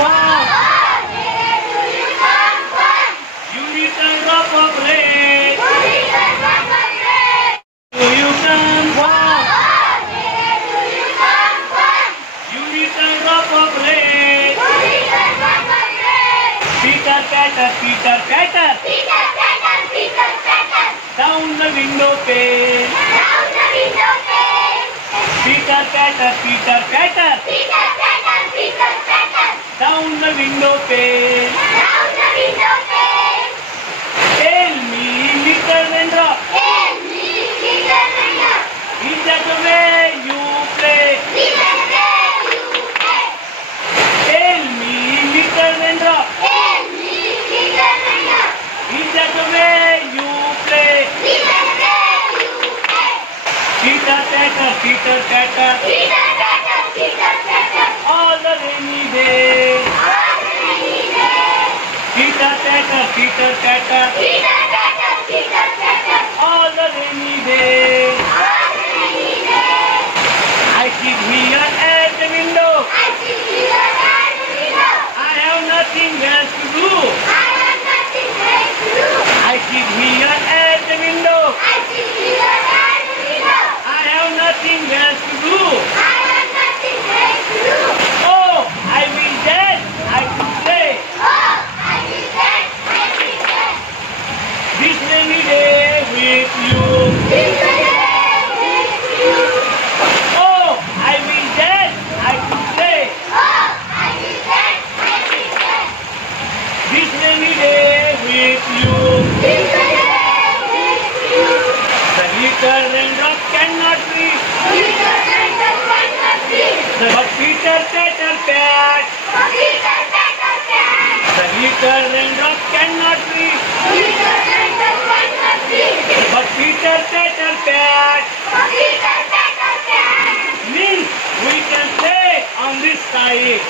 Wow! You little drop of rain. Do you come? Wow! You little drop of rain. Peter Patter, Peter Patter. Down the window pane. Peter Patter, Peter Patter. Down the window pane. Tell me, little raindrop, is that the way you play? Tell me, little raindrop, is that the way you play? Peter Patter, Peter Patter, all the rainy day. Peter Patter, Peter Patter, all the rainy day. I sit here at the window. I have nothing else to do. I sit here at the window. I have nothing else to do. Oh, I will dance. I will play. This rainy day with you. Oh, I will dance. I will play. This rainy day with you. The little raindrop cannot breathe. But Peter Patter Pat. The little raindrop cannot breathe. But Peter Patter Pat. Means we can play on this side.